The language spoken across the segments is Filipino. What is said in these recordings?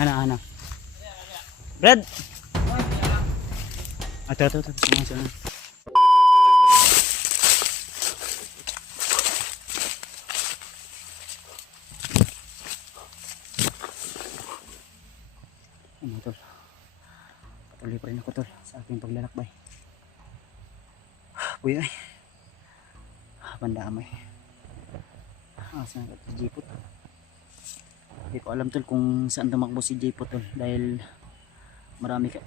Ana. Brad. Ito. Sama. Ano tol? Patuloy pa rin ako tol sa aking paglalakbay. Uy ay. Banda amoy. Saan ka si Jipot? Hindi ko alam tol kung saan tumakbo si Jipot tol dahil marami ka.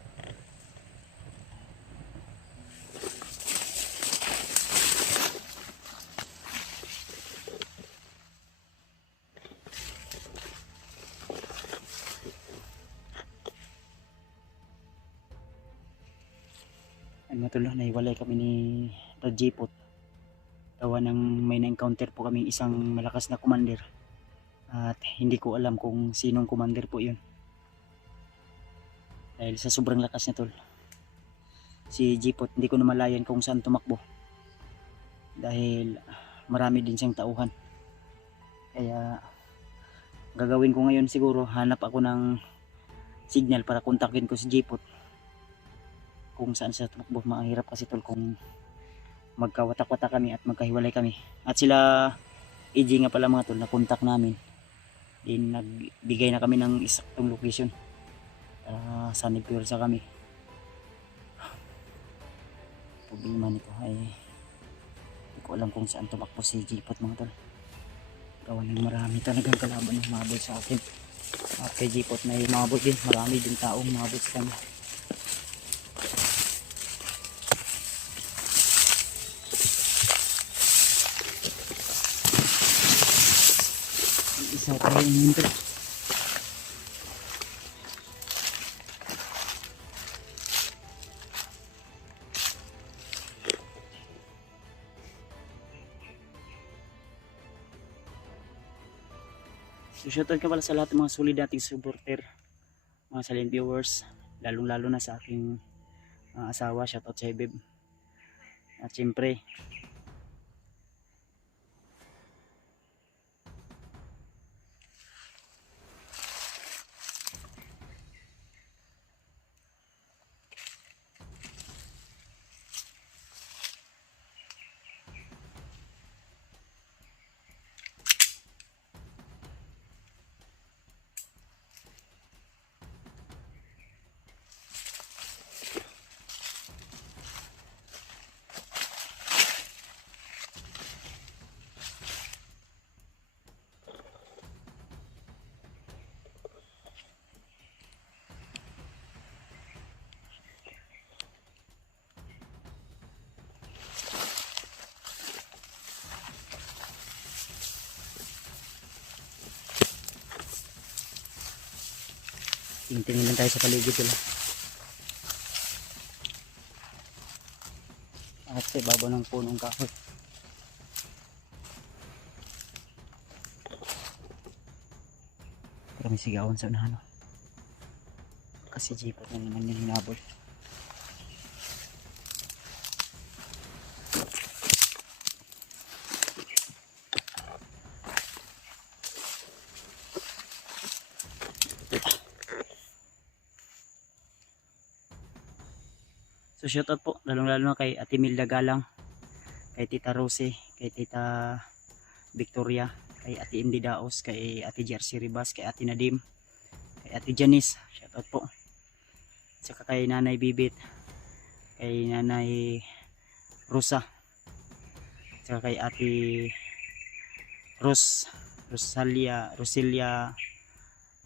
Ano tol, naiwalay kami ni Jipot. Gawa ng may na-encounter po kaming isang malakas na commander. At hindi ko alam kung sinong commander po yun. Dahil sa sobrang lakas niya tol. Si Jipot hindi ko namalayan kung saan tumakbo. Dahil marami din siyang tauhan. Kaya gagawin ko ngayon siguro hanap ako ng signal para kontakin ko si Jipot. Kung saan siya tumakbo. Mahirap kasi tol kung magkawatak-watak kami at magkahiwalay kami. At sila EJ nga pala mga tol na contact namin. Din nagbigay na kami ng isaktong location. Sunny Pure sa kami. Problema nito ay hindi ko alam kung saan tumakbo si Jipot mga tol. Gawa ng marami talagang kalaban ng mabot sa akin. At kay Jipot na mabot din. Marami din taong mabot sa kanya. Isa tayo yung tol. So shoutout ka pala sa lahat ng mga solid nating supporter, mga silent viewers, lalong lalo na sa aking asawa. Shoutout sa Ibib. At syempre tingin lang tayo sa paligid nila. At sa ibabaw ng punong kahoy. Pero may sigawan sa unahan. Kasi Jipot na naman yung hinabol. So shoutout po lalong lalo na kay Ate Milda Galang, kay Tita Rose, kay Tita Victoria, kay Ate Indy Daos, kay Ate Jersey Ribas, kay Ate Nadim, kay Ate Janice. Shoutout po. Saka kay Nanay Bibit, kay Nanay Rosa, saka kay Ate Roselia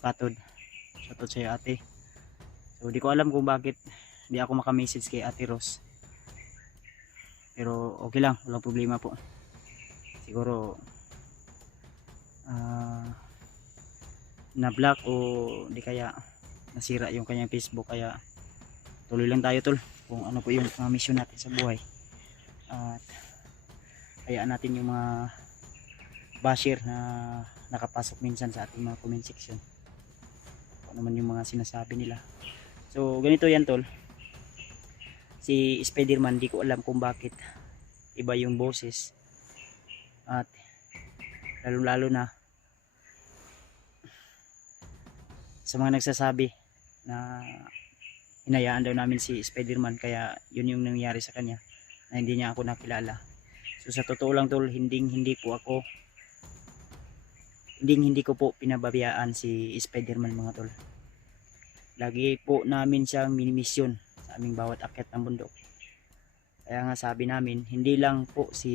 Patod. Shoutout sa iyo ate. So di ko alam kung bakit hindi ako makamessage kay Ate Rose. Pero okay lang, walang problema po. Siguro na-block o di kaya nasira yung kanyang Facebook. Kaya tuloy lang tayo tol kung ano po yung mission natin sa buhay. At hayaan natin yung mga basher na nakapasok minsan sa ating mga comment section. Kung naman yung mga sinasabi nila. So ganito yan tol. Si Spiderman, di ko alam kung bakit iba yung boses. At lalo na sa mga nagsasabi na hinayaan daw namin si Spider-Man, kaya yun yung nangyari sa kanya, na hindi niya ako nakilala. So sa totoo lang tol, hindi ko po pinababayaan si Spider-Man mga tol. Lagi po namin siyang minimisyon sa aming bawat akyat ng bundok. Kaya nga sabi namin, hindi lang po si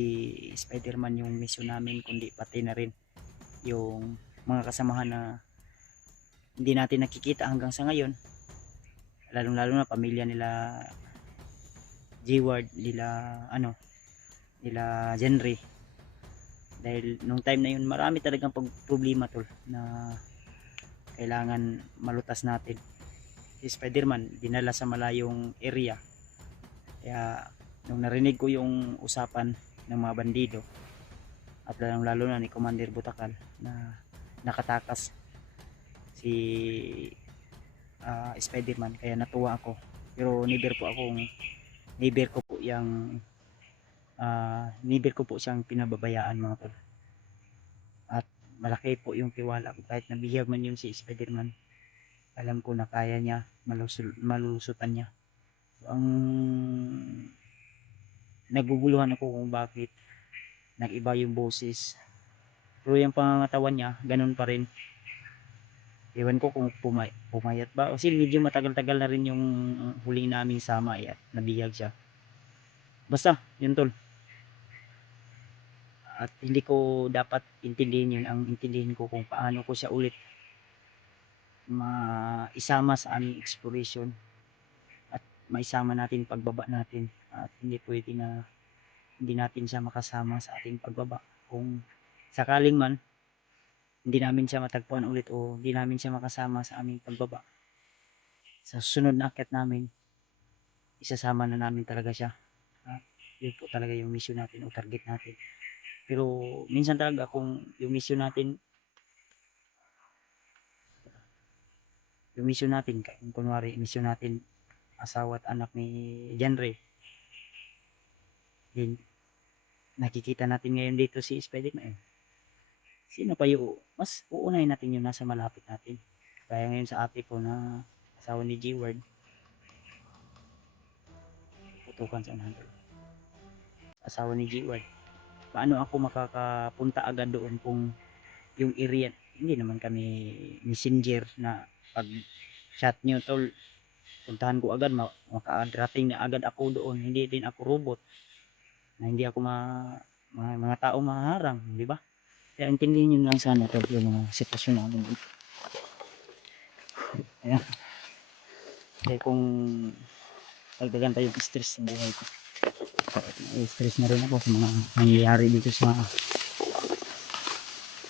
Spider-Man yung mission namin, kundi pati na rin yung mga kasamahan na hindi natin nakikita hanggang sa ngayon. Lalong lalo na pamilya nila G-Ward, nila Jenry. Dahil nung time na yun, marami talagang problema tol na kailangan malutas natin. Si Spider-Man dinala sa malayong area, kaya nung narinig ko yung usapan ng mga bandido, at lalong lalo na ni Commander Butakal, na nakatakas si Spider-Man, kaya natuwa ako. Pero never ko po siyang pinababayaan mga tol. At malaki po yung tiwala ko, kahit nabihag man yun si Spider-Man, alam ko na kaya niya, malulusutan niya. So, ang naguguluhan ako kung bakit nag-iba yung boses, pero yung pangangatawan niya ganun pa rin. Ewan ko kung pumayat ba, kasi medyo matagal-tagal na rin yung huling naming sama at nabihag siya. Basta yun tol, at hindi ko dapat intindihin yun. Ang intindihin ko kung paano ko siya ulit maisama sa aming exploration at maisama natin pagbaba natin. At hindi pwede na hindi natin siya makasama sa ating pagbaba. Kung sakaling man hindi namin siya matagpuan ulit o hindi namin siya makasama sa aming pagbaba, sa susunod na akyat namin, isasama na namin talaga siya. Yun po talaga yung mission natin o target natin. Pero minsan talaga kung yung mission natin, kung kunwari mission natin asawa at anak ni Jenry, din nakikita natin ngayon dito si Spider-Man, sino pa yung mas uunahin natin yung nasa malapit natin. Kaya ngayon sa ate ko na asawa ni G-Ward, putukan sa natin, asawa ni G-Ward, paano ako makakapunta agad doon kung yung area, hindi naman kami messenger na pag chat nyo tol, puntahan ko agad, makarating na agad ako doon. Hindi din ako robot na hindi ako mga tao maharang, di ba? Kaya intindihin nyo lang sana tol yung mga sitwasyon namin dito. Ayan. Kaya kung dagdagan tayo yung stress ng buhay ko, stress na rin ako sa mga nangyayari dito sa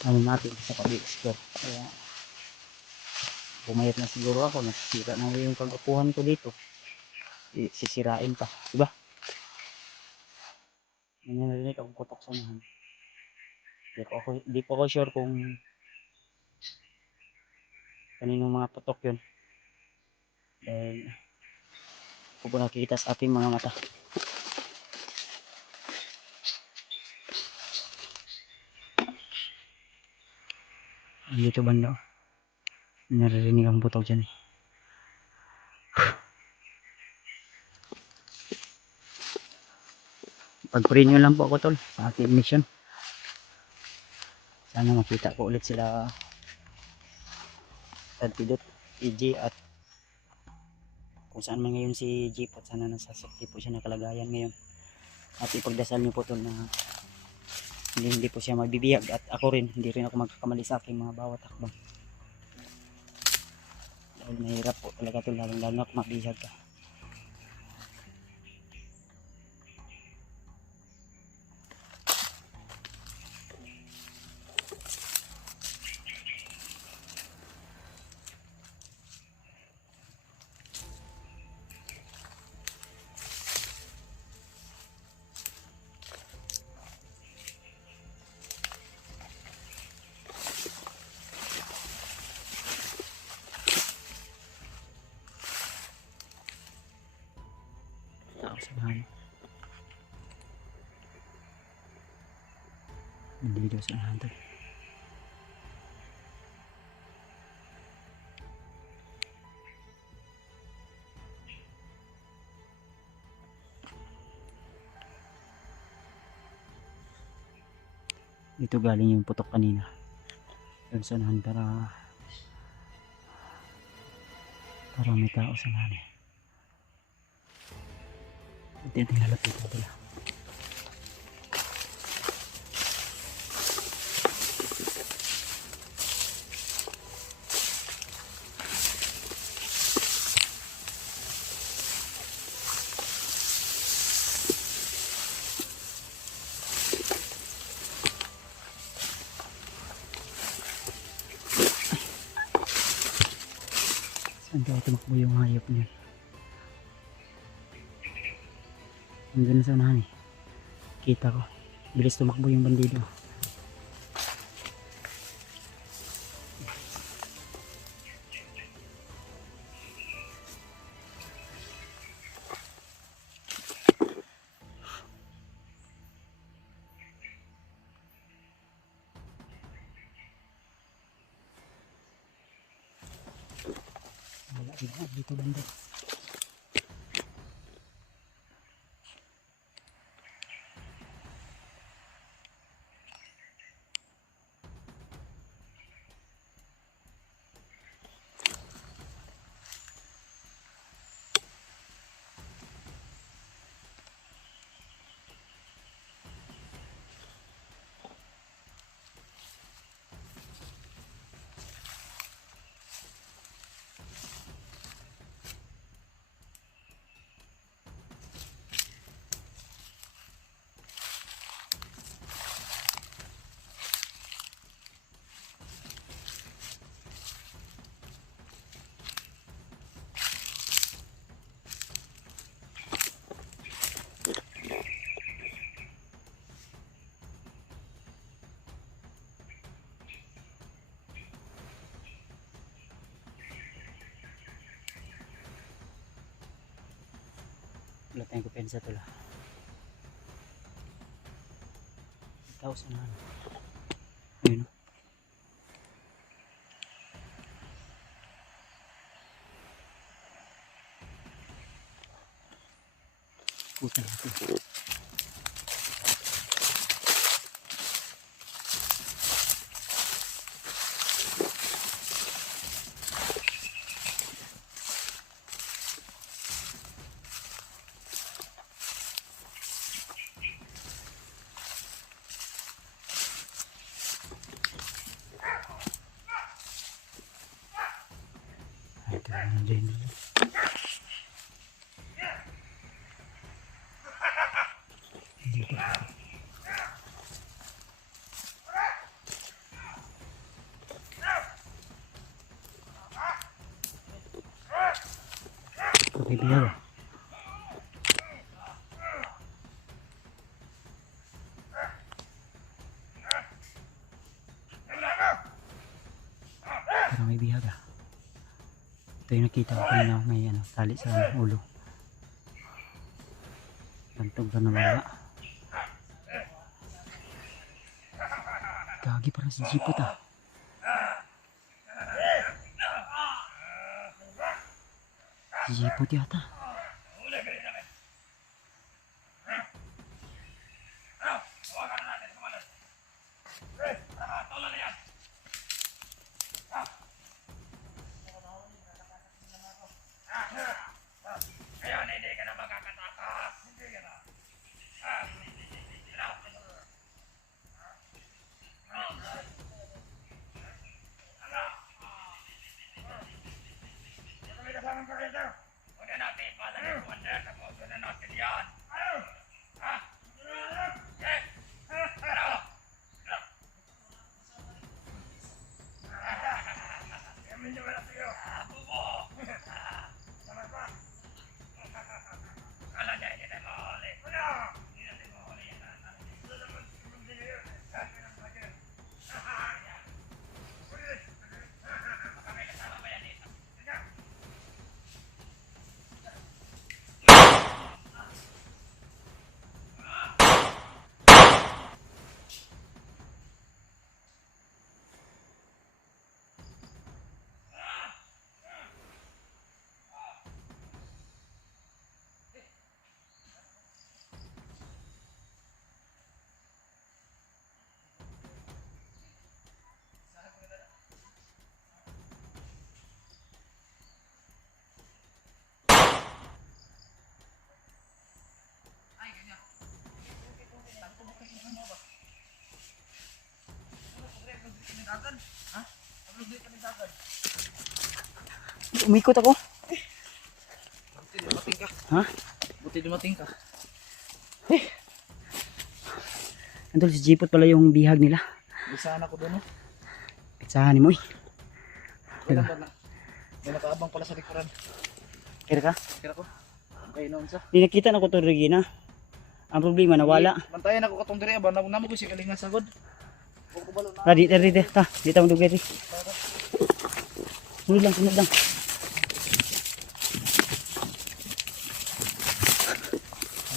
natin sa pag-explore. Kaya pumayat na siguro ako, nasisira na yung kagapuhan ko dito, sisirain pa, diba? May narinig akong putok sa unahan. Di po ako sure kung kaninong mga putok yun, dahil hindi po nakikita sa ating mga mata. Dito banda, naririnig ang putok dyan. Pag-pray nyo lang po ako tol sa ating mission. Sana makita ko ulit sila Tadpidot, EJ, at kung saan man ngayon si Jeep, at sana nasasakti po siya na kalagayan ngayon. At ipagdasal nyo po tol na hindi po siya magbibihag, at ako rin hindi rin ako magkakamali sa aking mga bawat hakbang. Dahil mahirap po talaga tol, lalo na kung mabihag ka. Tao sa bahay. Nandito sa bahay tol. Dito galing yung putok kanina. Doon sa unahan para may tao sa unahan eh. Ito yung nilalapitan nila. Saan daw tumakbo yung hayop niya? Hanggang sa unahan eh. Kita ko. Bilis tumakbo yung bandido. Wala dito banda. Wala tayong kupensa ito lang. Tao sa unahan. Ayun o. Puta natin. Ito na din. Dito. Okay, biyaw. Parang may bihag ah. Ito yung nakita ko kanina, may tali sa ulo. Tantog na nawala. Gagi, parang si Jipot ah. Si Jipot yata. Udah natin. umikot ako. Buti dumating ka. Ha? Buti dumating ka. Andol si Jipot pala yung bihag nila. Isahan ako doon. Pitsahan mo eh. Wala ba na? May nakaabang pala sa likuran. Kira ka? Kira ko. Okay noon sa. Di nakita na ko to Regina. Ang problema nawala. Bantayan ako katong diri ba namo ko si kalinga sagod. Ko balo na. Ra di ta. Di ta mo dugay di. Sunod lang, sunod lang.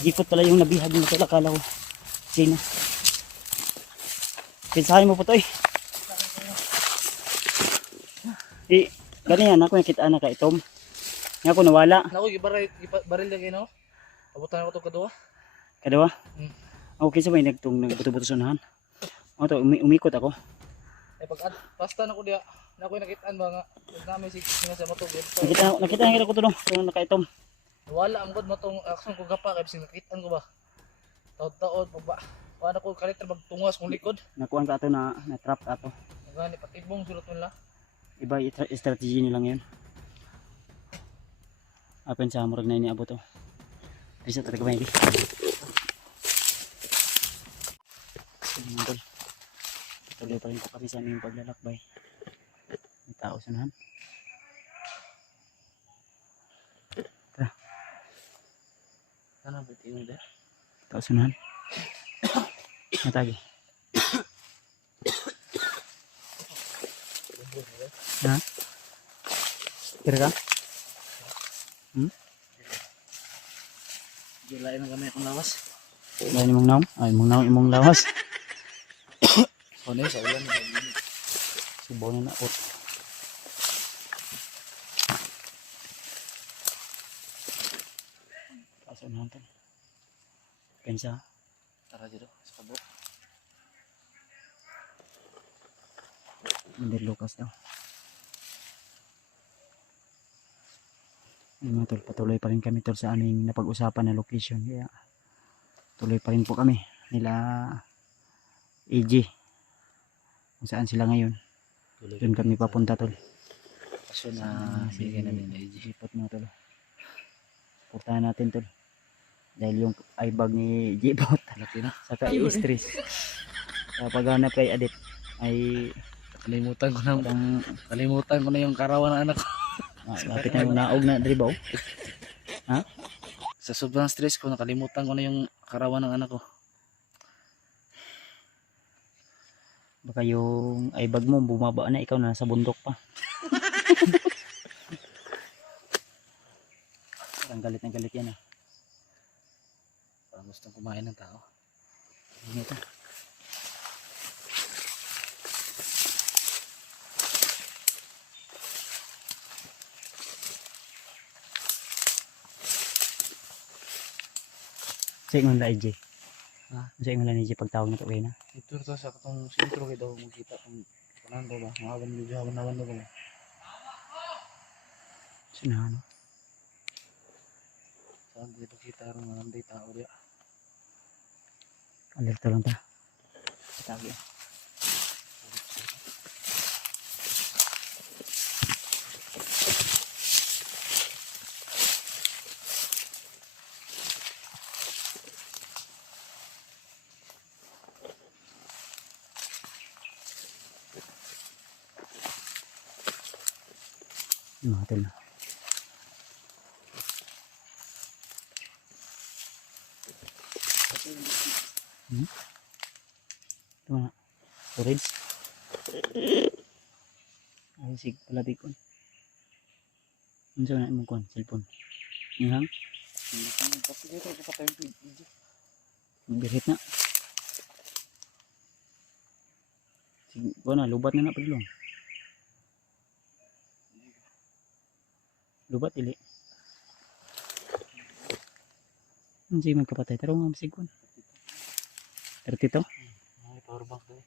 Jipot pala yung nabihag mo to. Akala ko. Sino? Pinsahin mo po to eh. Ganyan ako nakita na ka itom. Nga ako nawala. Nako gibaril lagi no. Abutan ako to kadua. Kadawa? Hmm. Okay sa may nagbuto-buto sa unahan. O to, umikot ako. Eh pag pasta na ko dia. Nako nakitaan ba nga namin si sa moto. Nakita nga ko to no. Kung nakaitom. Wala ang god matong action ko gapa kay bising nakitaan ko ba. Taod-taod ba. Paano ko kaliter magtungas kung likod. Nakuan ka ato na trap ato. Gani patibong sulot mo la. Iba strategy nilang yun. Apen sa murag na iniabot to. Bisa talaga ba hindi? Tuloy pa rin po kami sa aming paglalakbay. May tao sa nahan. Tara. Ano ba tingin da? Tao sa nahan. Matagi. Ha? Kira ka? Gilain ang gamay akong lawas. Lain imong naom? Ay, imong lawas. Ano sa ulan na Subaw na naot. Pasok na natin. Pensa. tara dito sa kabuk. Mandir Lucas daw. Ayun mga tol, patuloy pa rin kami tol sa aming napag-usapan na location. Kaya tuloy pa rin po kami nila AG. Kung saan sila ngayon. Doon kami papunta tol. Kaso na bigay namin na AG. Jipot mga tol. Portahan natin tol. Dahil yung eyebag ni Jipot Laki na. saka i-stress. Kapag hanap kay Adit ay Kalimutan ko na parang yung karawan ng anak ko. lapit na yung naog na dribaw. Ha? Sa sobrang stress ko nakalimutan ko na yung karawan ng anak ko. Baka yung eyebag mo bumaba na, ikaw na sa bundok pa. Parang galit na galit yan ah. Parang gustong kumain ng tao. Ano ito? Sa ingon la EJ. Sa ingon la EJ pagtawag na to kay na. Ito to sa katong sentro kay daw makita kung kanan ba ba. Mga medyo hawan-hawan ba ba. Sinahan. Saan dito kita ron mga nanday tao dia. Alerto lang ta. Tawag yan. Yung mga tol na. Ito na. Storage. Ay, sig pala bikon. Ano na imong kon? Cellphone. Ihang? Kasi dito kapatay yung video. Birit na. Sige, na, lubat na na pagulong. Lubat ili. Ano siya magkapatay? Tarong nga masig kon. 30 to? Ay power bank daw.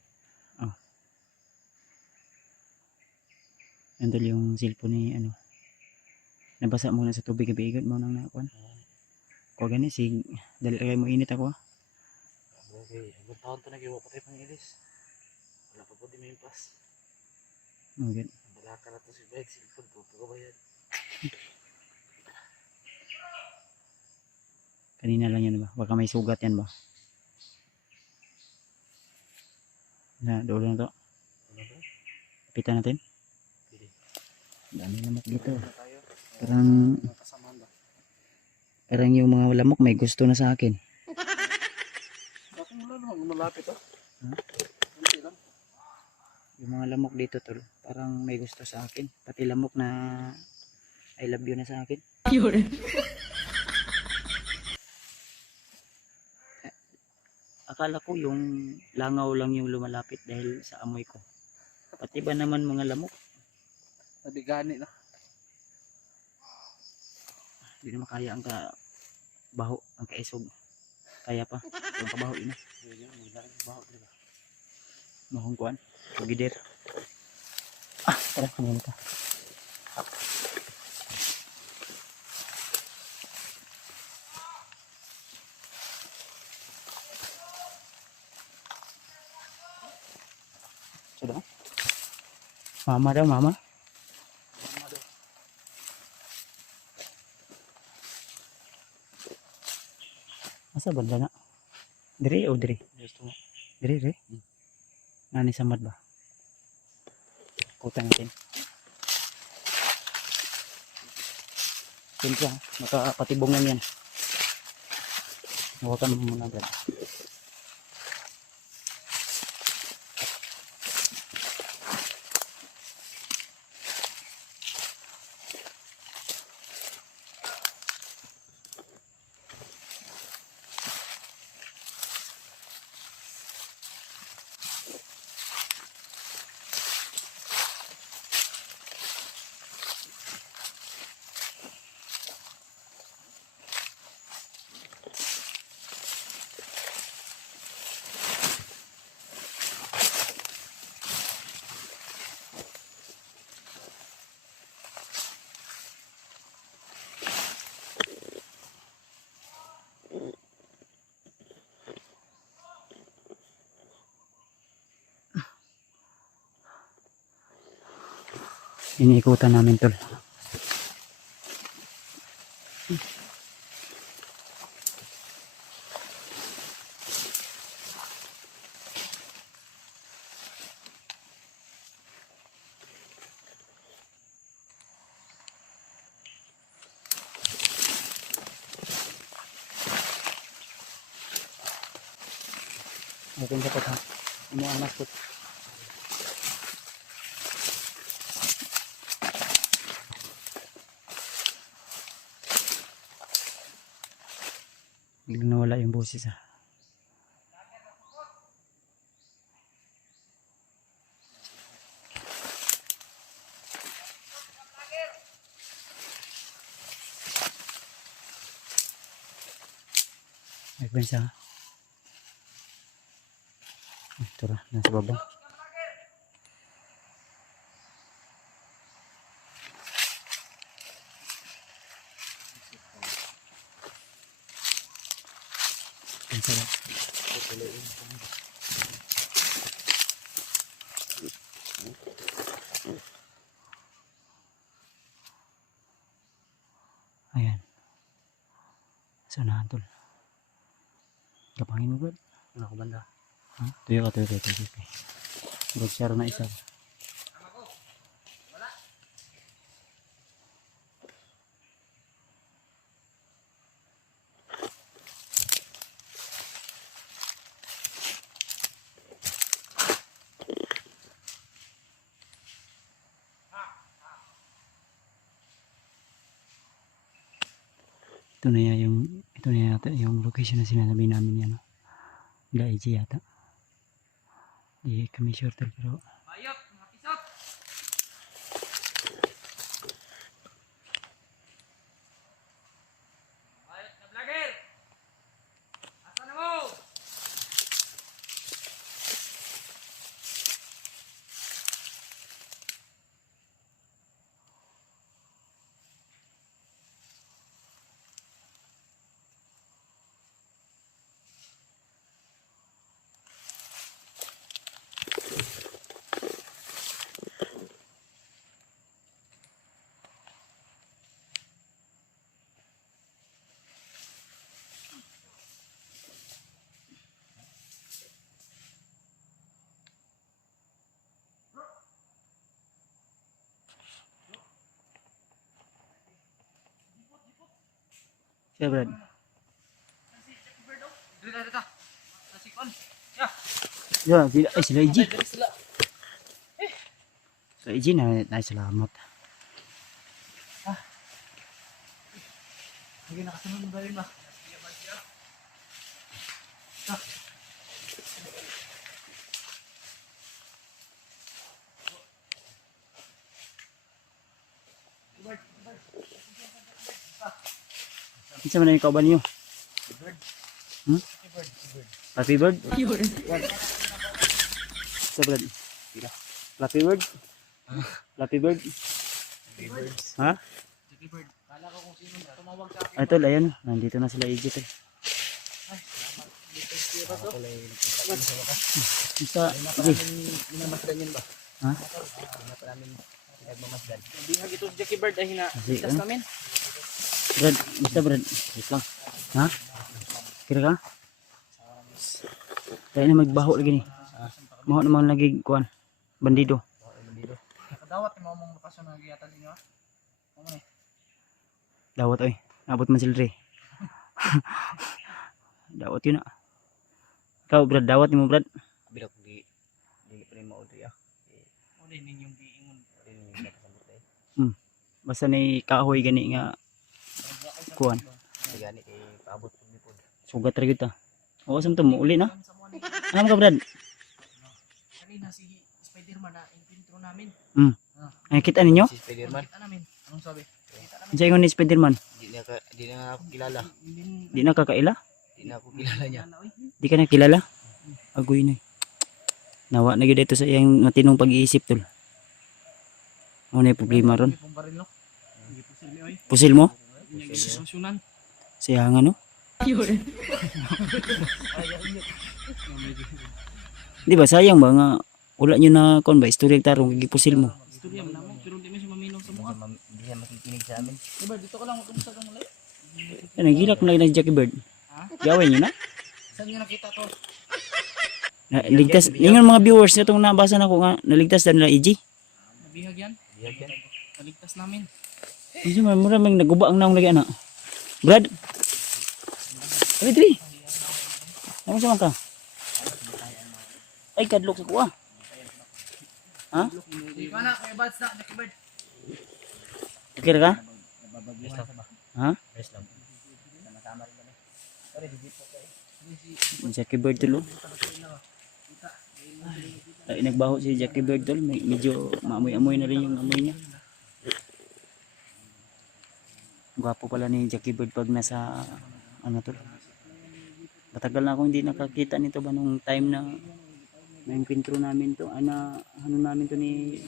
Nandun yung cellphone ni ano. Nabasa muna sa tubig kabigot mo nang nakuan. Kuha gani sig dali kay mo init ako. Okay, abot taon to nagiwa patay pang ilis. Wala pa po di may impas. Okay. Balaka na to si Bed, silpon to pagabayad. Kanina lang yan ba? Baka may sugat yan ba? Na, dulo na to. Kapitan natin. Dami lamok dito. Parang parang yung mga lamok may gusto na sa akin. Bakit wala namang malapit ah? Ha? Hindi lang. Yung mga lamok dito tol, parang may gusto sa akin. Pati lamok na I love you na sa akin. Akala ko yung langaw lang yung lumalapit dahil sa amoy ko. Pati ba naman mga lamok? Nadigani na. Hindi na makaya ang baho, ang kaisog. Kaya pa, ang kabaho ina. Mahong kuan, pagider. Tara, kumain ka. Sudah? Mama daw, mama. Asa banda na? Diri o diri? Diri, diri. Nani samad ba? Kutan natin. Siyempre, makapatibongan yan. Hawakan mo muna agad. Iniikutan namin tol. Open ka po ha. Umuangas po. Biglang nawala yung boses ha. May pensa ha. Ito na, nasa baba. Pensa ba? Ayan. So naantol. Kapangin mo ba? Ano ko banda? Ha? Tuyo ka, tuyo. Mag-share na isa. Ito na yata yung location na sinasabi namin yan. Daiji yata. Di kami sure pero Bayot, mga pisot. Bayot na vlogger. Asa na mo? Siya Brad. Dito dito. Nasi kon. Ya. Yeah, sila, ay sila Iji. Dali sila. Sa Iji na, salamat. Hindi nakasunod ba rin ba? Isa man na yung kauban niyo? Hmm? Flappy Bird? Isa Brad. Flappy Bird? Flappy Bird? Ha? Jackie Bird. Kala ko kung sino tumawag sa akin. Ah, tol, ayan. Nandito na sila Iji tol. Ay, salamat. Dito sila to. Isa, Iji. Minamasdan yun ba? Ha? Nagmamasdan. Bihag ito si Jackie Bird ay hinatas ano? namin. Brad, basta Brad. Wait lang. Ha? Kira ka? Tayo na magbaho lagi ni. Maho naman lagi kuan. Bandido. Nakadawat yung mga lokasyon na giyatan ninyo. Ano eh? Dawat oy. Abot man sila dre. Dawat yun na. Ikaw Brad, dawat mo Brad. Bilog di pa rin maudri ah. Ano ninyong biingon? Basta ni kahoy gani nga kuan. Gani kay paabot ko ni pod. Sugat ra gyud ta. O sam to mo uli na. Ano ka Brad? Kanina si Spider-Man na intro namin. Ay kita ninyo? Si Spider-Man, Kita namin. Anong sabi? Kita namin. Sa ingon ni Spider-Man. di na ako kilala. Di na kakaila? Di na ako kilala niya. Di ka na kilala? Agoy na. Nawa na gyud ito sa iyang matinong pag-iisip tol. Ano na yung problema ron? Pong baril no? Hindi po sila oy. Pusil mo? Yung isusyonan. Siyangan no? Ayaw yun. Di ba sayang ba nga wala nyo na kon ba istorya tarong gipusil mo. Istorya mo na mo. Pero hindi mo siya maminaw sa mukha. Hindi siya makikinig sa amin. Diba dito ka lang matungsa kang malay. Nagilak na ng Jackie Bird. Ha? Gawin nyo na. Saan niyo nakita to? Ligtas. Ingon mga viewers itong nabasa na ko nga naligtas na nila EG. Nabihag yan? Bihag yan. Naligtas namin. Kasi mura may naguba ang naong lagi ana. Brad. Ay, Dri. Ano sa man ka? Ay, kadlok sa kuha. Ha? Hindi ka na. Kaya bads na. Jackie Bird. Okay ra ka? Rest lang ba? Ha? Rest lang. Sama rin kami. Sorry, di po kayo. Jackie Bird tulo. Ay, nagbaho si Jackie Bird tol. Medyo maamoy-amoy na rin yung amoy niya. Gwapo pala ni Jackie Bird pag nasa ano tol. Matagal na akong hindi nakakita nito ba nung time na na-intro namin to. Ano namin to ni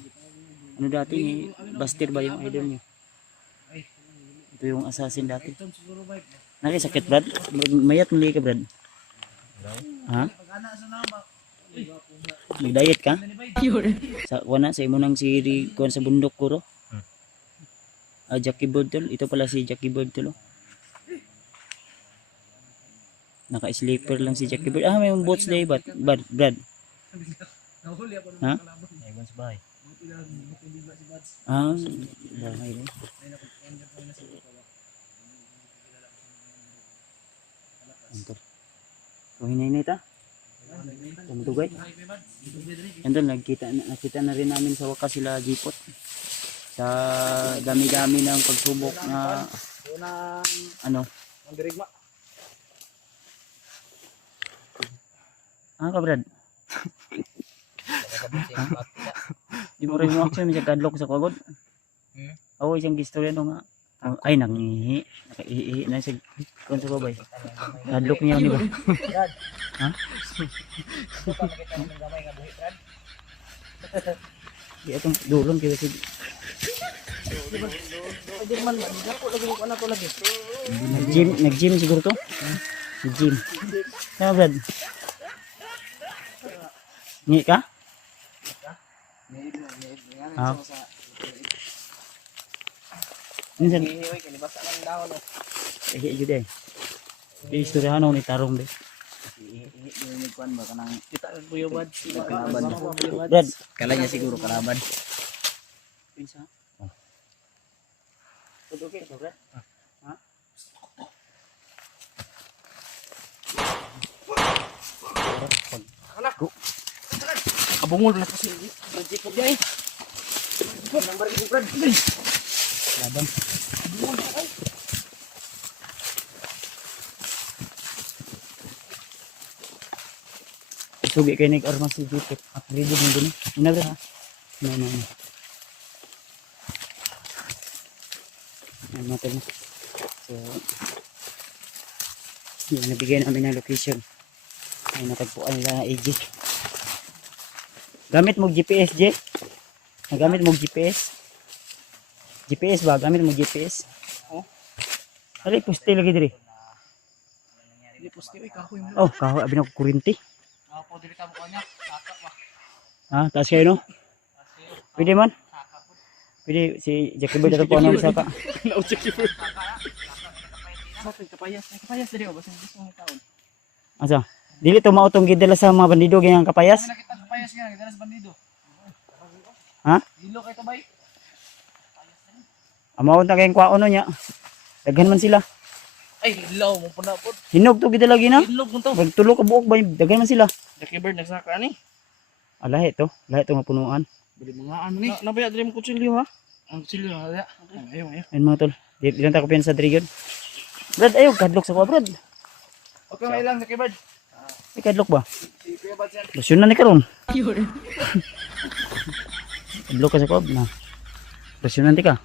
ano dati ni Buster ba yung idol niyo? Ito yung assassin dati. Nakisakit Brad? Mayat muli ka Brad? Ha? Nag-diet ka? Sa wana sa imo nang siri kuan sa bundok ko ro. Jackie Bird tol. Ito pala si Jackie Bird tol. Naka-sleeper lang si Jackie Bird. May boats day Brad. Brad. Nahuli ako ng Ha? kalaban. Ewan sa bahay. Bahay rin. Anto. So hinay ta. Tumutugay. Anto nakita na rin namin sa wakas sila Jipot. Sa dami-dami ng pagsubok na Unang ano. ang dirigma. Ka Brad? Sabi sa yung patila. Di mo rin mo action sa kadlok sa kagod. Oo, isang gistorya no nga. Ay, nangihi. Nakaihi na siya. Kung sa babay. Kadlok niya, di ba? Ha? Ito pa nakita namin gamay nga buhi, Brad. Di atong dulong kaya si Spider-Man man. Dako lagi ko anak ko lagi. nag-gym siguro to. Nag-gym. Tama Brad? Ngi ka? Ah. Minsan, Hihiwi, kinibasa ng dahon. ihi jud eh. Di istoryahan ako ni tarong de. Hihiwi, kuan ba kanang Kita ko yung bad. kalaban niya. Brad, Kala niya siguro kalaban. pinsa. Okay, Brad. Ha? Bungol na kasi. Brad Jacob ya eh. Number ko, Brad. Laban. Bungol na ay. Sugi kay nig armas si Jupit. Upgrade din din. Ina bro ha. No. Ano natin. So yun, nabigyan namin ng location. Ay natagpuan nila na AJ. Gamit mo GPS, J? Nagamit mo GPS? GPS ba? Gamit mo GPS? Oh. Ali, pusti lagi diri. Hindi po stiyo kahoy mo. Oh, kahoy abi na kuryente. Ako dili ta mo kanya. Saka pa. Ha, taas kayo no? Pwede man? Pwede si Jackie Bird ato po ano saka. Nauchik si Bird. Bakit kapayas? May kapayas diri ba sa gusto mo taon? Asa? Dili to mautong gidala sa mga bandido gayang kapayas. Kami nakita kapayas nga gidalas bandido. Ha? Dilo kay kabay. Amao ta kayong kwaon nya. Daghan man sila. Ay, hilaw mo po na po. Hinog to gidala gina. Hilog mo to. Magtulo ka buok ba daghan man sila. Jackie Bird nagsaka ni. Lahi to mapunuan. Bili mga ano ni. Nabaya diri mo kutsilyo ha. Ang kutsilyo na ya. Ayo. Ayun mga tol. Di lang ta ko sa Drigon. Brad ayo kadlok sa ko Brad. Okay, may ilang Jackie Bird. Ay kadlok ba? Si Kuya Bad siya. Lusyon na ni karon. Kadlok ka sa ko na. Lusyon na ti ka.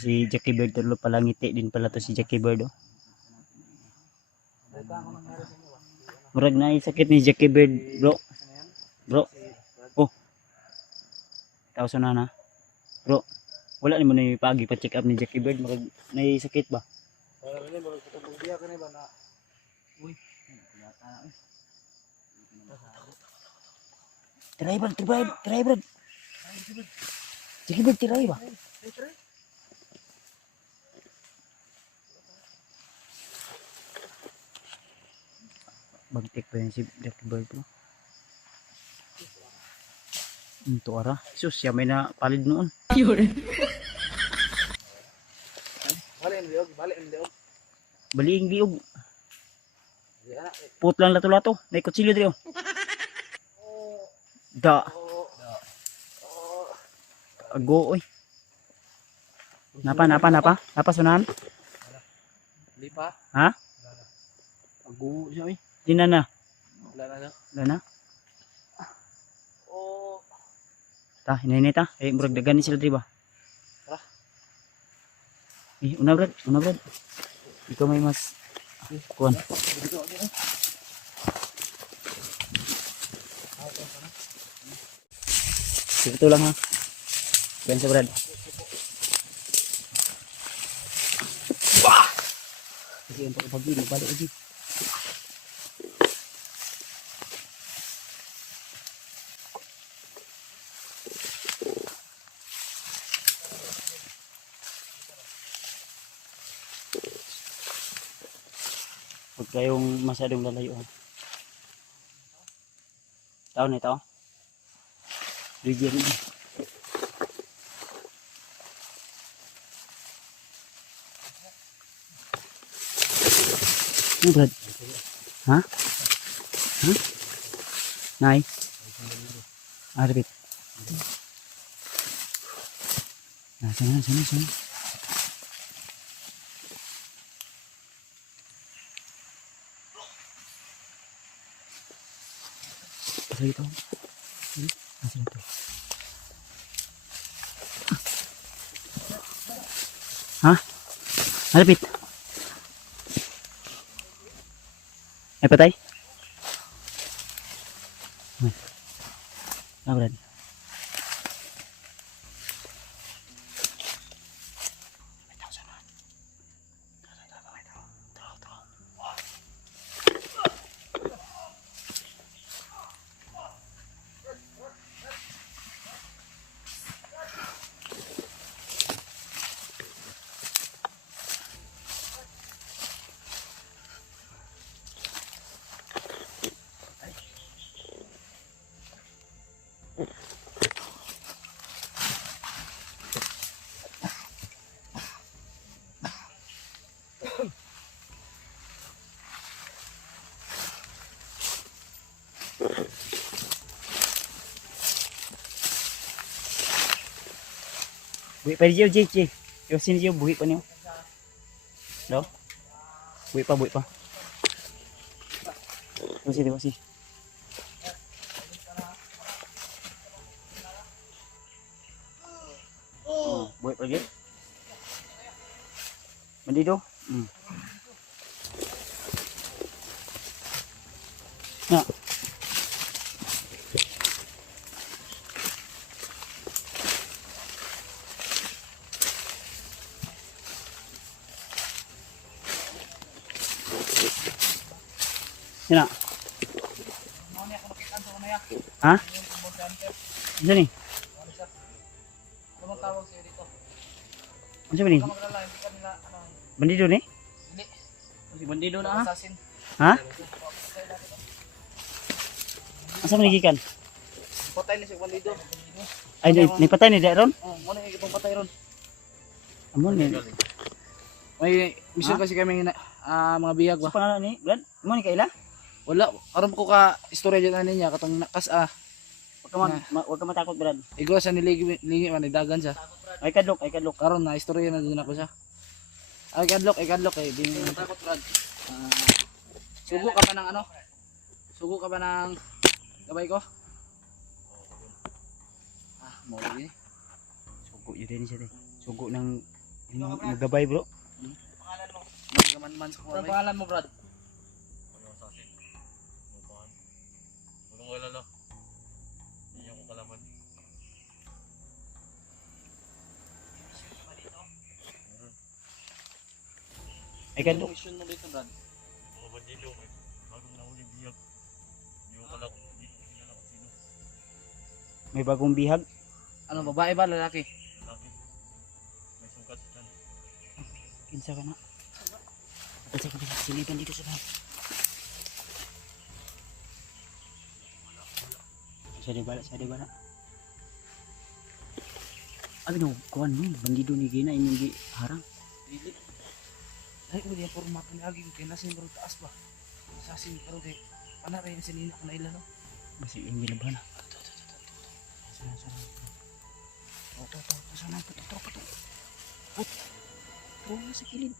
Si Jackie Bird tulo pala ngiti din pala to si Jackie Bird oh. Murag na sakit ni Jackie Bird bro. Bro. Oh. Tawso na. Bro. Wala ni mo na pagi pa check up ni Jackie Bird murag na sakit ba? Wala ni mo kitong biya kanay ba na. Uy. Tiray Brad. Jackie Bird tiray ba? Bagtik pa yan si Jackie Bird bro. Ito ara. Sus, siya may na palid noon. Balik ang liog. Baliing liog. Put lang lato-lato. May kutsilyo dito. Da. Ago oy. Napa sunan? Di pa. Ha? Agu siya eh. Di na. Wala na. Wala na. Oh. Ta, hinay ta. Eh, murag dagan ni sila di ba? Tara. Una Brad. Ikaw may mas kuan. Ito lang ha. Kuan sa Brad. Kasi untuk pag-ibig balik lagi. Huwag kayong masyadong lalayo. Tao na ito. Region. Ano Brad? Ha? Nay? Arbit. Sana. Asa ito? Asa ito? Ha? Arbit. Ay patay? Brad. Buhi pa niyo, Jay. Yo, sini niyo, buhi pa niyo. No? Buhi pa. Diba si. Oh, buhi pa, Jay. Bandido. Na. Sina? Ano niya ako makita sa kanaya? Ha? Yung bounty hunter. Ano ni? Ano siya? Ano bang tawag sa'yo dito? Ano ba ni? Huwag ka maglala, hindi ka nila, Bandido ni? hindi. Si bandido na ha. Assassin. Ha? Asa man gikan? Patay na siya, bandido. Ay, nipatay ni Daron? Oh, muna yung itong patay ron. Amo ni. May mission Ha? kasi kami na mga biyag Sa ba? pangalan ni Brad? Amo ni kaila? Wala, aram ko ka istorya dyan na niya, katong nakas Wag ka matakot, Brad. igwa sa niligi man, idagan siya. Ay kadlok. Karon na istorya na din ako siya. Ay kadlok eh, di mo takot Brad. Sugo ka ba ng ano? Sugo ka ba ng gabay ko? Mo lagi. Sugo yun din siya din. Sugo ng gabay, bro. Magaman sa kuha. Ano pangalan mo, Brad? Ay kadlok. Mission mo dito, Brad. May bagong bihag. Ano, babae ba, lalaki? Kinsa ka na. Kinsa ka na. Silipan dito sa bahay. Sa di bala. Abi no, kuan mo, bandido ni Gina inyong harang. Dili. Ay, uli ang format ni Agi ko, kaya nasa yung taas ba? Assassin, pero kay, pana rin sa nina ko na ilan, no? Masih yung gilaban na. Sana. Sana puto. Oh, sa kilid.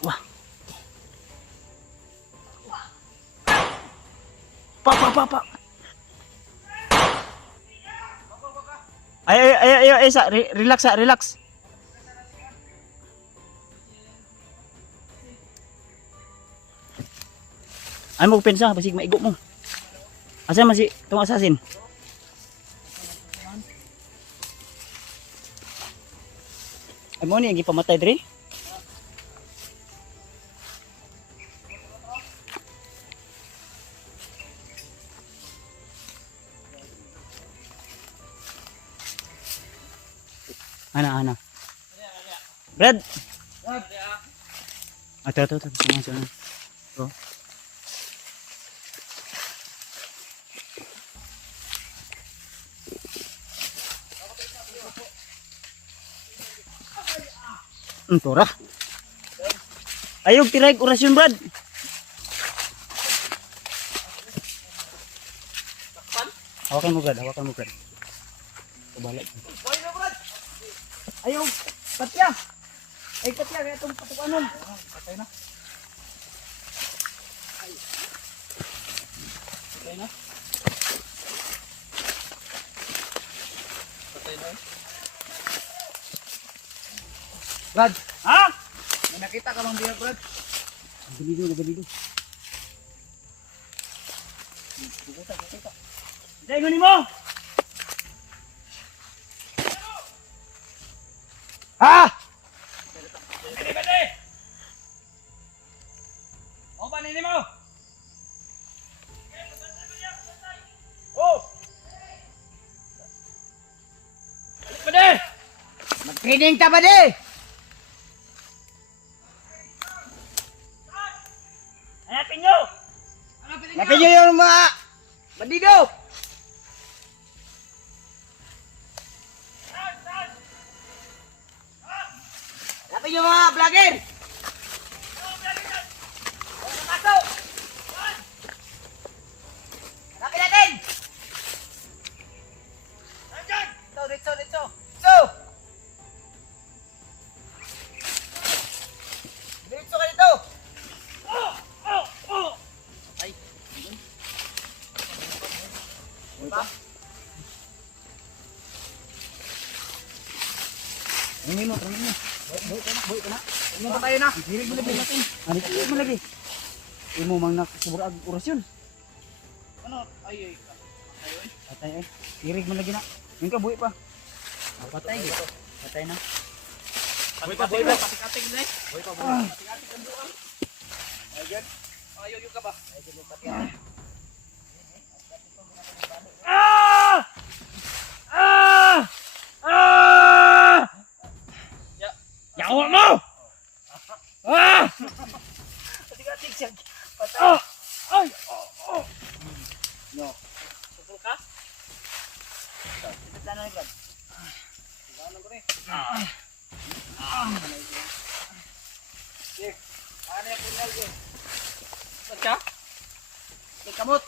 Wah. Pa. Ay, relax. Ay mo pensa basig maigo mo. Asa man si tong assassin? Ay mo ni ang gipamatay diri? Ana. Brad. Ato. Sana. Oh. Tora. Ayog tiray orasyon, Brad. Hawakan mo, Brad. Kabalik. Boy na, Brad! Ayog, patya. Ay, patya. Kaya itong patukanon. Patay na. Brad! Ha? May nakita ka bang biyag, Brad? Nagalido. Daingon mo! Ha? Bede! O, panini mo! Oh! Bede! Magpining ka ba di? Hanapin nyo yung mga bandido! Hanapin nyo mga vlogger! Tingin mo, tingin mo. Buhay ka na. Ano ba tayo na? Hirig mo lagi natin. Ano hirig mo lagi? Imo mang nakasubra ang orasyon. Ano? Ay. Patay ay. Hirig mo lagi na. Yung ka buhi pa. Patay. Patay na. Buhay pa, buhay pa. Patikating na eh. Buhay pa, buhay. Patikating ang buwan. Ayun. Ayaw yung ka ba? Ayun yung patikating. Yawa mo! Patikating siya. Patay. Ay! No. Sukul ka? Ito na lang. Ano ko rin? Sige. Ano yung punyal ko? Saan ka? May kamot.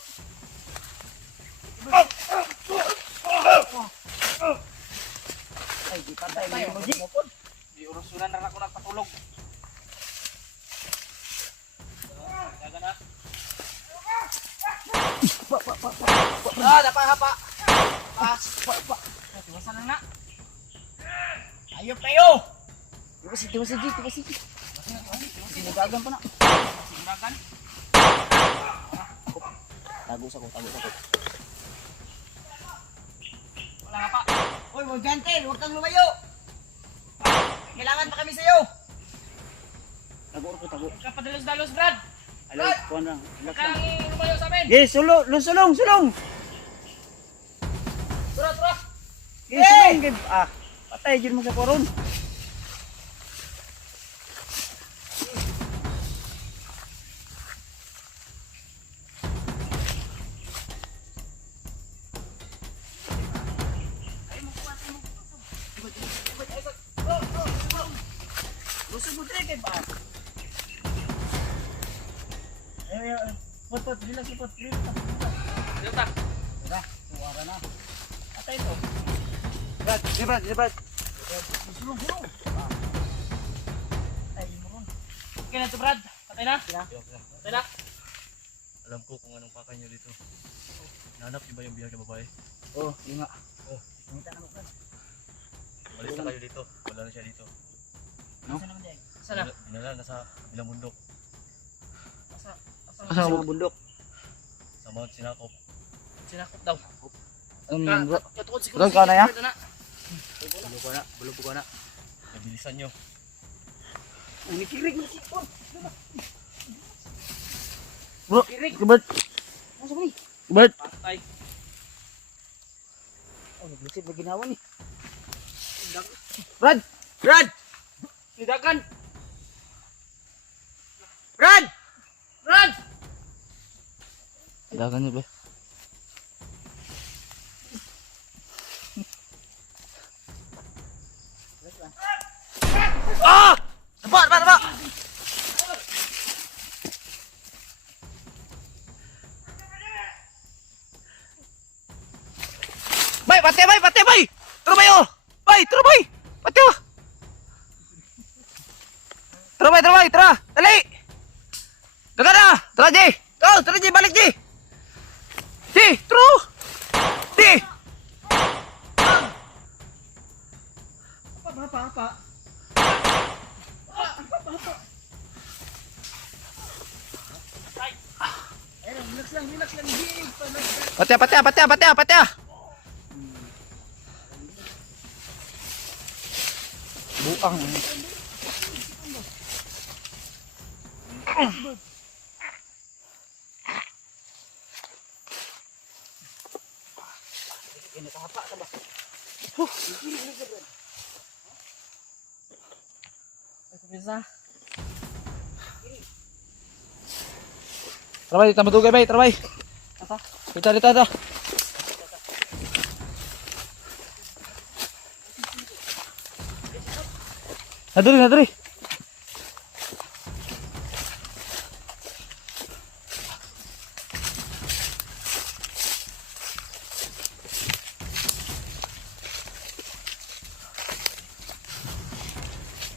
Ay, di patay. Tayo. Mo di. Di urusunan na ako nagpatulog. Gaga na. Napahapa. Pas. Tiwasan lang na. Ayop kayo! Tiwas sige. Sinagagan pa na. Siguragan. Tago sa ko. Wala nga pa. Hoy, huwag gantel, huwag kang lumayo. Kailangan pa kami sa'yo. Tago. Huwag ka padalos-dalos, Brad. Alay, kuhan lang. Huwag kang lumayo sa amin. Yes, sulong. Tura. Yes, sulong. Patay dyan mo sa koron. Lusog mo tayo kay ba? Pot, relax. Dito ta. Suwara na. Patay to. Brad. Sulong. Ay, mo ron. Okay na to, Brad. Patay na. Patay na. Alam ko kung anong pakay nyo dito. Nahanap niyo ba yung biyag na babae? Oh, yun nga. Kumita na mo, Brad. Umalis na kayo dito. Wala na siya dito. No? Saan naman dyan? Saan na? Dinala na sa bilang bundok. Sa mga bundok. Sa Mount Sinakop. Sinakop daw. Bro. Katukod siguro. Brad, ka na ya? Bulog ko na. Nabilisan nyo. Umikirig mo si Pon. Kirig. Bert. Masa ba ni? Bert. Patay. Oh, naglisip na ginawa ni. Brad! Sidagan. Brad! Dagan niyo ba? Nampak! Bay, patay, bay! Tara bay, oh! Bay, tara bay! Patay, oh! Tara! Dali! Daga na! Tara, Ji! Tara, Ji! Balik, Ji! Ji! Tara! Ji! Apa? Patay! Buang. Bisa. Tara bay, tambah dugay bay, tara bay. Apa? Dito. Naduri.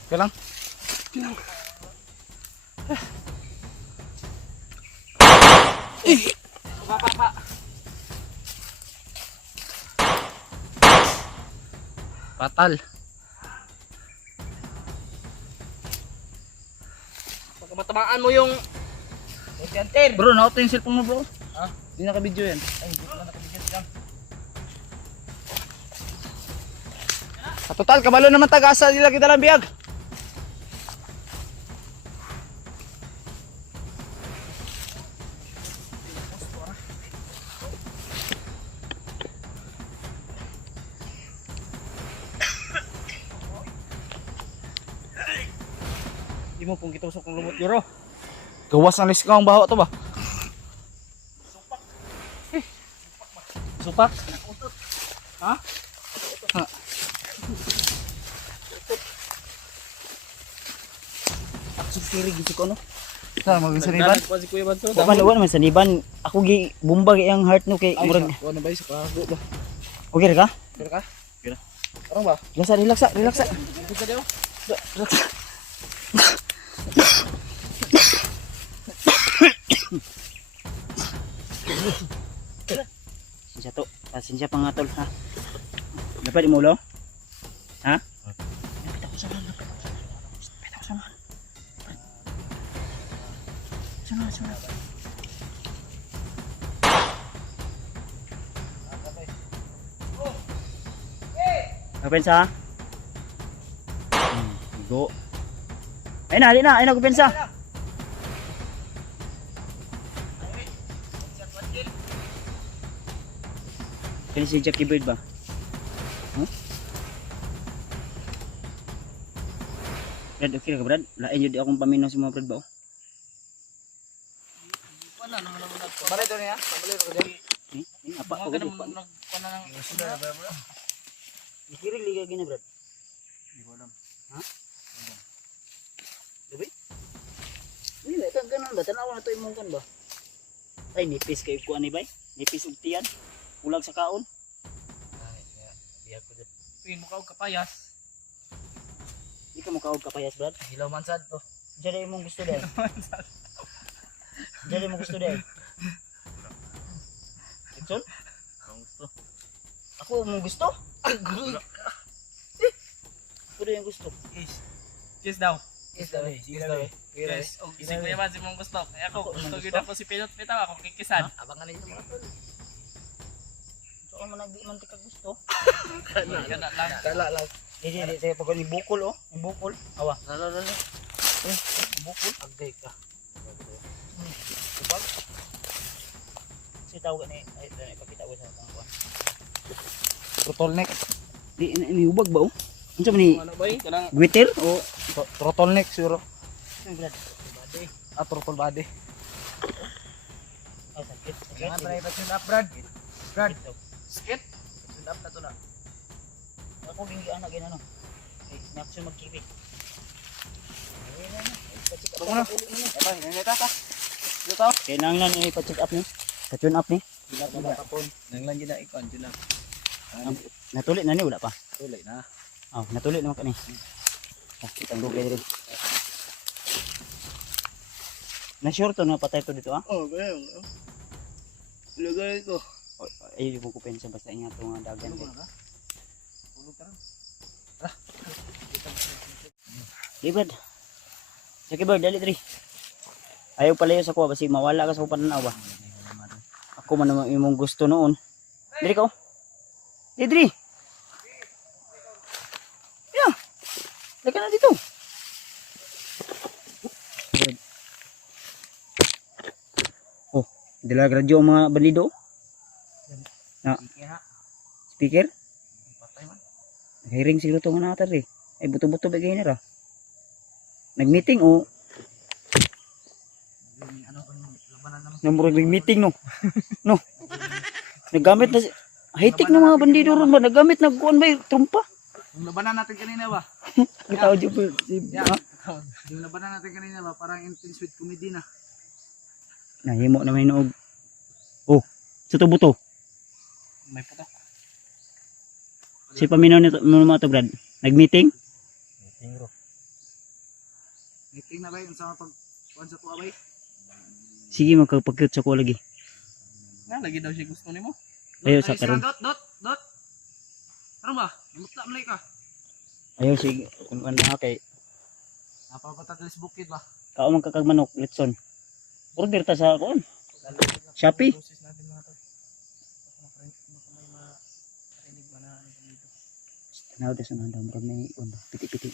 Okay lang. Pa. Fatal. Matamaan mo yung Bro, na-auto yung cellphone mo bro. ha? Hindi naka-video yan. Ay, hindi ko na naka-video yan. Sa total, kabalo naman taga-asa nila kita lang biyag. Hindi mo pong kitusok ng lumot yuro. Gawas ng liskaw ang baho to ba? Supak. Ha? Siri gitu ko no. Saan mag-saniban? Nagdalag pa si Kuya Banso. Wa man naman saniban. Ako gi bumbag ang heart no kay Ay, murag. ano ba sa kago ba? Okay ra ka? Kira ka? Kira. Ano ba? Relax, relax. Dito ka daw. Relax. Pasensya to. Pasensya pa nga tol ha. Dapat imulo? Ha? Dapat ako sa mga. Dapat ako sa mga. Sana. Kapensa? Go. Ayun na, kapensa. Kani si Jackie Bird ba? Huh? Brad, okay ka Brad? Lain yun di akong paminaw sa mga Brad ba? Wala naman naman nagpo. Balik to niya. Balik ko din. Apa ko Mga gud ganun nagkuha na ng Kiri liga gina Brad. Hindi ko alam. Ha? Gabi? Hindi kan ganun ba? Tanaw na to imong kan ba? Ay nipis kay ko ani bay? Nipis ug tiyan. Ulag sa kaon. Biyak ko din. Pin mo ka kapayas. Di ka mo kaog kapayas Brad. Hilaw man sad to. Diyan imong gusto dai. Diyan imong gusto dai. Itol? Ang gusto. Ako mong gusto? Agoy. Pero yung gusto. Kiss daw. Kiss daw. Kiss daw. Yes, og si Kuya Bans imong gusto. Eh ako, gusto gyud ako si Pinot Pitaw, ako kikisan. Abangan ninyo mga tol. So man nagdi man tika gusto. Kana lang. Kala lang. Di tayo pag ni bukol oh, ni bukol. Awa. Lalo. Bukol. Agay ka. Subag. Si tawag ni ay ipakita ko sa tangkuan. Turtleneck. Di ni ubag ba oh? Unsa man ni Ano ba eh? Kanang Gwitter o Turtleneck siguro. Brad? Turtle body. Ay sakit. Jangan try tune up, Brad. Brad. Skit. Tune up na to na. Ako gingi anak gina no. Ay napso magkiri. Ay na. Pa-check up na. Abang, nangita ta. Dito. Kailangan ni pa-check up ni. Pa-tune up ni. Nanglan gina ikon dyan na. Natulit na ni wala pa. Tuloy na. Oh, natulit naman kani. Ah, kitang dugay diri. Na sure to na patay to dito ah. Oh, kaya. Ilagay ko. Oh, ay ko pensa basta ingat to nga dagan. Libad. Sige bird, dali diri. Ayaw palayo sa kuha kasi mawala ka sa pananaw ba. Ako man naman imong gusto noon. Diri ka oh. Diri. Ya. Leka na dito. Oh, dilag radyo ang mga bandido. Na. Speaker? Patay man. Hiring siguro to nga natar eh. Ay buto-buto ba ganyan ra? Nag-meeting o Ano kan labanan naman. namurag nag-meeting no. No. Nagamit na high-tech ng mga bandido ron ba? Nagamit nagkuan ba trumpa? Yung labanan natin kanina ba? Bitaw di po si Yeah. ha? Yung labanan natin kanina ba? Parang intense with comedy na. Nahimo na may noog. Oh, sa to buto. May putok. Si paminaw nito mo to Brad. Nag-meeting? Meeting na ba yun sa pag kuhan sa kuha ba? Sige magkapagkut sa ko lagi. nga lagi daw siya gusto nimo. Ayaw sa karon. Dot. Ano ba? Imutla malay ka. Ayaw sige kung ano na kay Napapatalis bukid ba? Kaumang kakagmanok, litson. Order ta sa kuan. Shopee. Process natin mga tol. Baka may marinig ba na ano dito. Tanaw des na daw murag may kuan ba, piti-piti.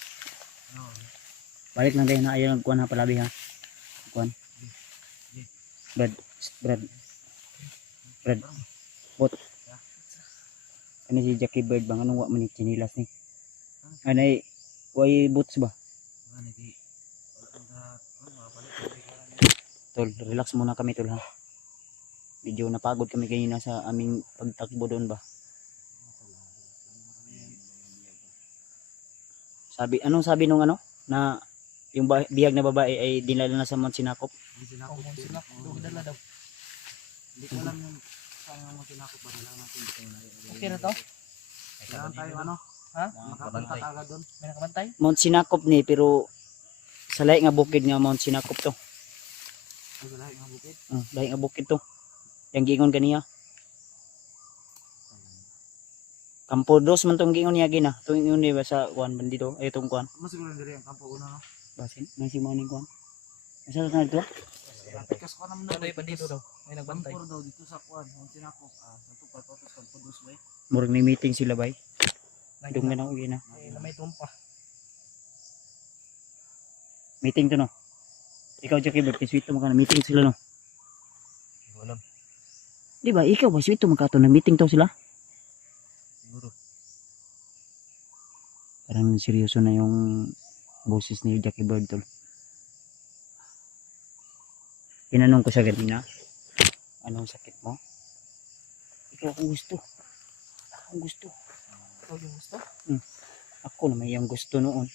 Balik lang tayo na ayaw nagkuan ha palabi ha. Kuan. Brad, Brad. Brad. Bot. Ano si Jackie Bird bang anong wa man ni chinilas ni? Anay way boots ba? Tol, relax muna kami tol ha. Medyo napagod kami kanina sa aming pagtakbo doon ba. Anong sabi nung ano na yung bihag na babae ay dinala na sa Mount Sinakop? Dala daw. Hindi ko alam yung saan yung tinakot ba lang natin dito na. Okay na to? Kailangan tayo ano? Ha? Makapunta agad doon. May nakabantay? Mount Sinakop ni pero sa lahi nga bukid nga Mount Sinakop to. Wala yung bukid. Lahi nga bukid to. Yang giingon kaniya. Kampo dos man tong giingon niya gina. Tuwing yun ba sa kuan bandito ay tong kuan. Mas siguro diri ang kampo una no. Basin nang si mo ni kuan. Asa na dito? Tikas ko naman Ano pa dito daw? May nagbantay. Kampo daw dito sa kuan, ang sinakop. Sa tupad patos kampo dos way. Murag may meeting sila bay. Dung na gina. Na may tumpa. Meeting to no. Ikaw Jackie Bird, sweet mo ka na meeting sila no. Wala. Di ba ikaw ba sweet mo ka to na meeting to sila? Siguro. Parang seryoso na yung boses ni Jackie Bird tol. Tinanong ko siya ganina, anong sakit mo? Ikaw akong gusto. Akong gusto. Ikaw yung gusto? Ako na may yung gusto noon.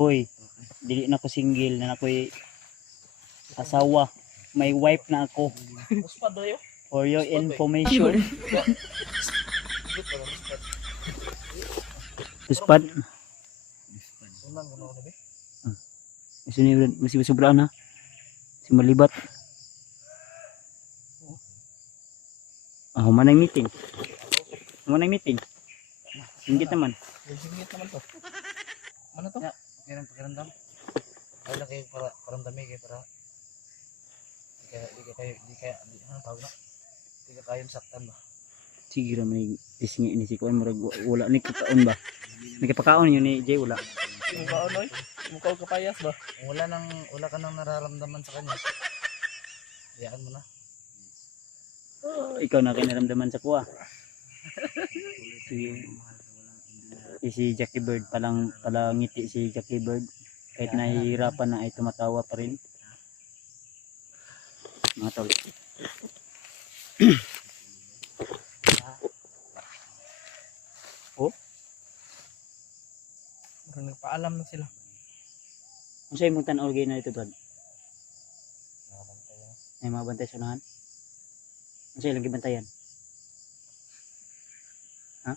Uy, dili na ko single na ako'y asawa. May wife na ako. Gusto daw yun? For your information. Tuspad. Unang gano'n na ba? Masih sobraan ha. Si malibat. Humanay meeting. Humanay meeting. Singgit naman. Yung singit naman to. Ano to? Okay lang pakiramdam. Ay lang kayo para paramdami kayo para di kaya ano tawag na? Di ka kayang saktan ba? Sige ra may isingi ini si kuan murag wala ni kakaon ba. May kapakaon yun ni Jay wala. Mukha ano eh? Mukha ka payas ba? Wala ka nang nararamdaman sa kanya. Hayaan mo na. Ikaw na kinaramdaman sa kuha. Si Jackie Bird palang ngiti si Jackie Bird kahit nahihirapan na ay tumatawa pa rin. Mga tol. Oh, Parang nagpaalam na sila. unsa imong tan-aw gay na ito, Brad? Ay mga bantay sa unahan. Unsa ilang gibantayan? Ha?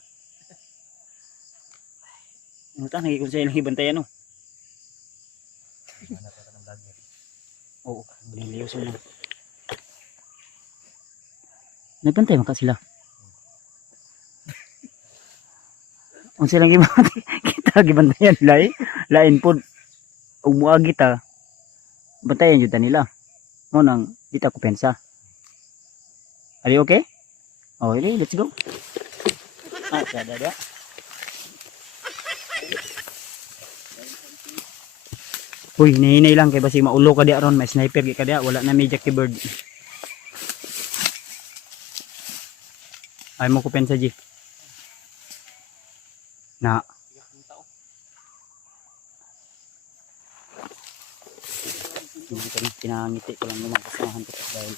Mutan lagi kung sa ilang gibantayan no. Oo, niliyo sa una. Nagbantay man ka sila. Unsa lang gibantay? Kita gibantayan lain pod ug muagi ta. Bantayan jud ta nila. Mo nang di ta ko pensa. Are you okay? Oh, really? Let's go. Ada. Uy, hinahinay lang kay basi maulo ka diya ron, may sniper gi ka diya, wala na may Jackie Bird. Ay mo ko pensa G. Na. Pinangiti ko lang yung mga kasamahan ko dahil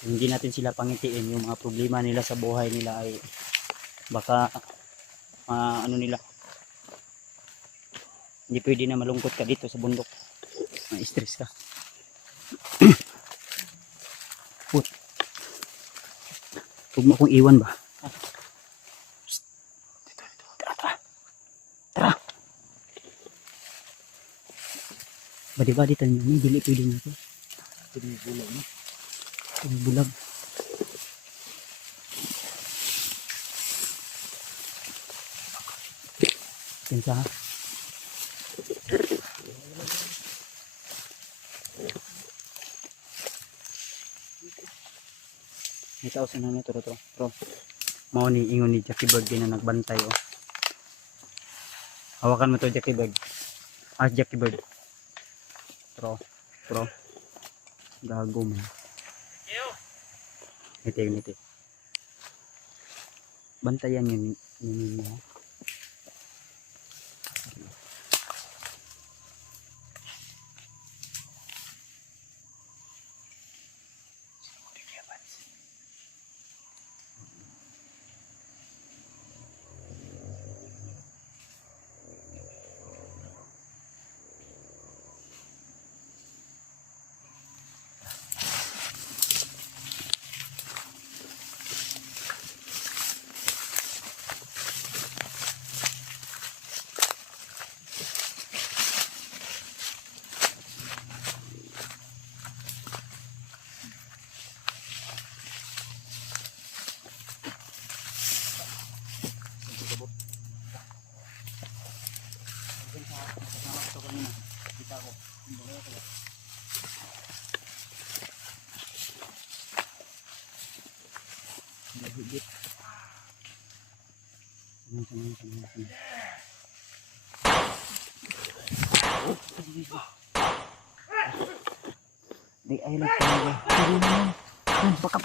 hindi natin sila pangitiin yung mga problema nila sa buhay nila ay baka ano nila hindi pwede na malungkot ka dito sa bundok, ma-stress ka. Put. Huwag mo akong iwan ba? Tara. Ba dito niyo, dili pwede na ito. Bulag. Pensa ha. Gitausan na tro. Mao ni ingon ni Jackie Bird din na nagbantay oh. Hawakan mo to Jackie Bird. Jackie Bird. Tro. Gago mo. Ngiti. Bantayan yun ninyo. Di ay lang talaga. Baka.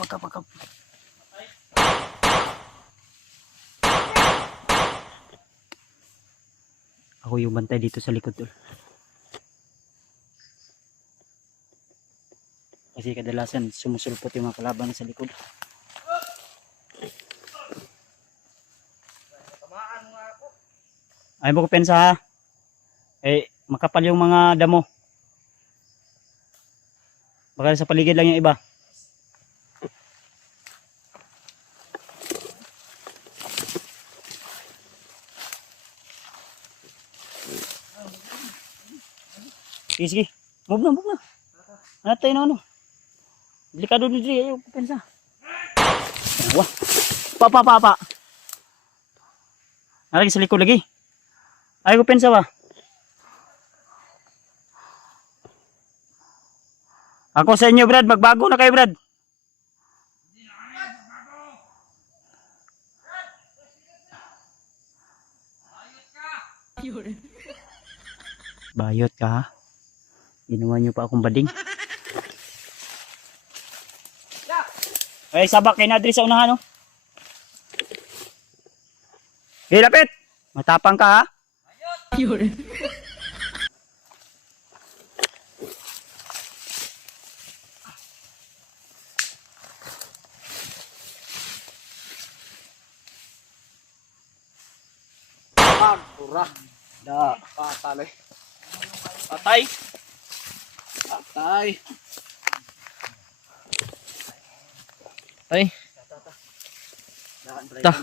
Ako yung bantay dito sa likod tol. Kasi kadalasan sumusulpot yung mga kalaban sa likod. Ay mo ko pensa ha. Makapal yung mga damo. Baka sa paligid lang yung iba. Sige. Move na. Ano tayo na ano? Delikado ni Dre. Ayaw ko pensa. Wah. Pa. Nalagi sa likod lagi. Ayaw ko pensa ba? Ako sa inyo Brad. Magbago na kayo Brad. Bayot ka ha? Ginawa nyo pa akong bading. Ay, sabak kay Nadri sa unahan, no? Hey, lapit! Matapang ka, ha? Pagpura. Da, patay. Patay. Tay. Ta.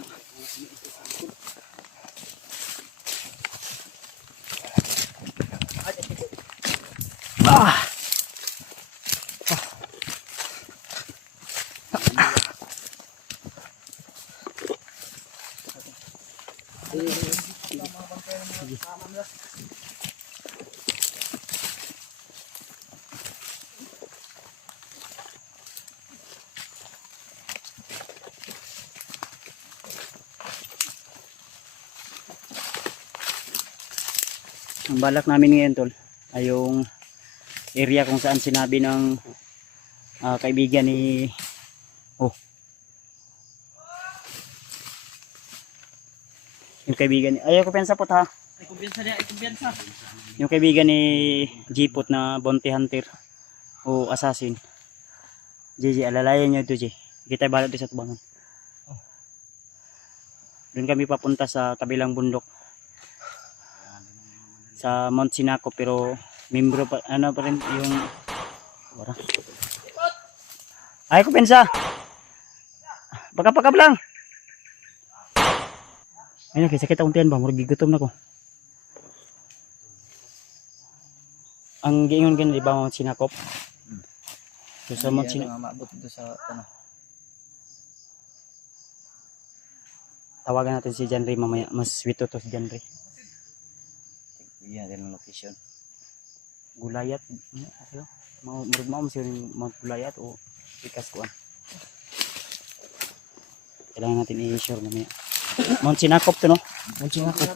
Ang balak namin ngayon tol ay yung area kung saan sinabi ng kaibigan ni yung kaibigan ayaw ko pensa po ha. Kumpiyansa. Yung kaibigan ni Jipot na bounty hunter o assassin. JJ, alalayan nyo ito J. Kita balot sa tubangan. Doon kami papunta sa kabilang bundok. Sa Mount Sinaco pero membro pa ano pa rin yung wala. Ay ko pensa. Pagkapakap lang. Ayun kay sakit akong tiyan ba murag gigutom na ko. Ang giingon gan di ba Mount Sinakop? So sa Mount Sinakop Maabot dito sa ano. tawagan natin si Janry mamaya mas swito to si Janry. Yan din ang location. Gulayat murag mao si Mount Gulayat o ikas kuan. Kailangan natin i-sure mamaya. Mount Sinakop to, no? Mount Sinakop.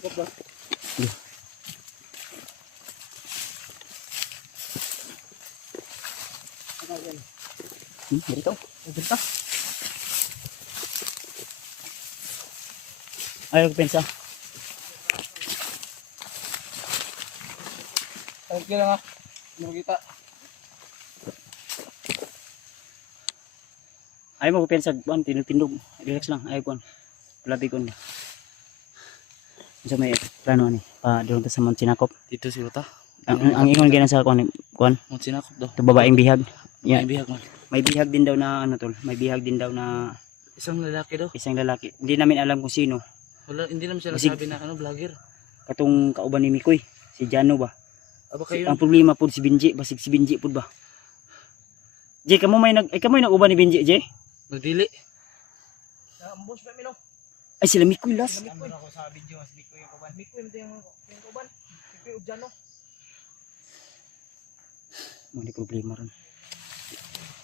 Dito. Dito. Ayaw ko pensa. Tawag ka lang ha. Hindi mo kita. Ayaw mo ko pensa. Buwan, tindog. Relax lang. Ayaw ko. Palabi ko. So may plano ni. Pa doon ta sa Mount Sinakop. Dito si Ruta. Ang ingon gina sa kuan. Mount Sinakop daw. To babaeng bihag. Yeah. Yeah. May bihag man. May bihag din daw na ano tol. May bihag din daw na Isang lalaki daw. isang lalaki. Hindi namin alam kung sino. Wala, hindi naman siya Basig. nasabi na ano, vlogger. Katong kauban ni Mikoy. Si Jano ba? Aba kayo. Ang problema po si Binji. Basig si Binji po ba? Jay, kamo may nag-uban ni Binji, Jay? Nagdili. Ambos pa mino. Ay sila Mikoy last. Ano ako sa video mas Mikoy yung kuban. Mikoy mo yung kuban. Mikoy ug Jano. May problema ron.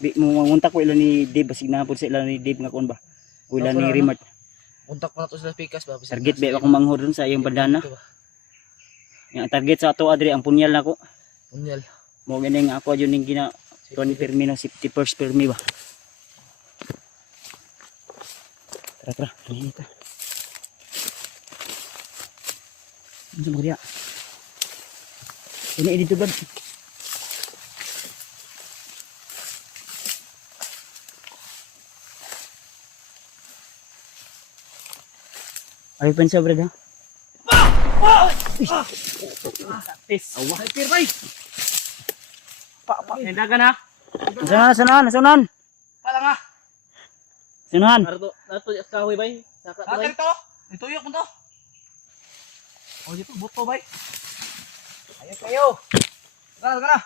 Di mo mangunta ko ilan ni Dave basig na po sa ilan ni Dave nga kon ba. O ilan ni Ano? Rimart. Puntak pa na to sila pikas ba? Target ba akong manghod ron sa iyong bandana. Yang target sa ato adre ang punyal nako. Unyal. Mo gani nga ako jud ning gina 20 permi no 50 first permi ba. Tara, dito. Ano mo dia? Ini dito ba? Ay pensa brad ha? Tis. Ay pir bay. Pa. Nendagan ha. Nasunan. Pala nga. Sunan. Nato sa kahoy bay. Saka bay. Ito. Ituyok mo to. Oh dito buto bay. Ayun kayo. Tara, tara.